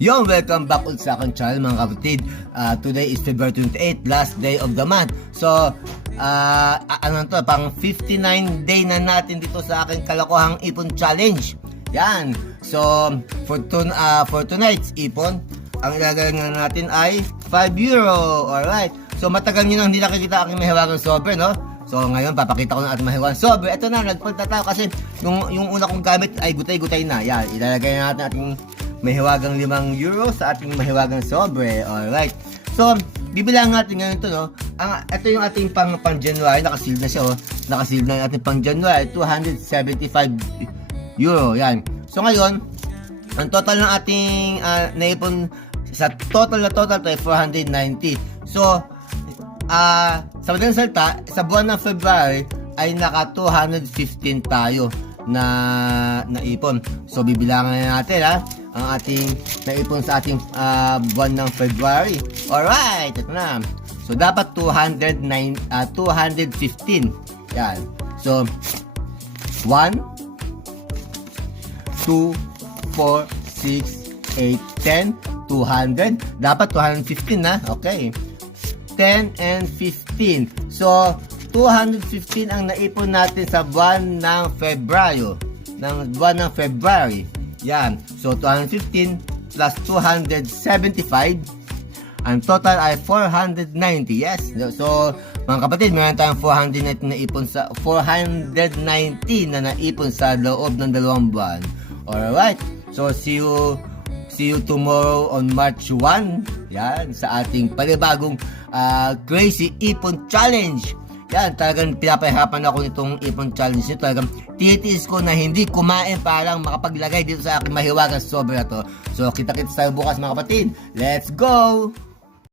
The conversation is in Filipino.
Yo, welcome back ulit sa aking channel mga kapatid. Today is February 28, last day of the month. So, pang 59 day na natin dito sa aking kalokohang ipon challenge. Yan. So, for tonight's ipon, ang ilagalan natin ay 5 euro. Alright. So, matagal nyo nang hindi nakikita aking mahiwagang sobre, no? So, ngayon, papakita ko na ating mahiwagang sobre. Ito na, nagpunta tayo kasi yung una kong gamit ay gutay-gutay na. Yan, ilalagay na natin ating mahiwagang 5 euro sa ating mahiwagang sobre. Alright. So, bibilang natin ngayon ito, no? Ito yung ating pang January. Nakaseal na siya, oh. Nakaseal na yung ating pang January. 275 euro. Yan. So, ngayon, ang total ng ating naipon sa total ay 490. So, sa madaling salita, sa buwan ng February ay naka 215 tayo na naipon. So, bibilangan na natin, ang ating naipon sa ating buwan ng February. Alright, ito na. So, dapat 215. Yan. So, 1, 2, 4, 6, 8, 10, 200. Dapat 215 na. Okay. 10 and 15. So, 215 ang naipon natin sa buwan ng February. Yan. So, 215 plus 275. Ang total ay 490. Yes. So, mga kapatid, meron tayong 490 na naipon sa loob ng 2 buwan. Alright. So, see you tomorrow on March 1. Yan. Sa ating panibagong Crazy Ipon Challenge. Yan, talagang pinapahirapan ako nitong ipon challenge nito. Talagang titiis ko na hindi kumain para lang makapaglagay dito sa aking mahiwagang sobre na to. So, kita-kits tayo bukas mga kapatid. Let's go!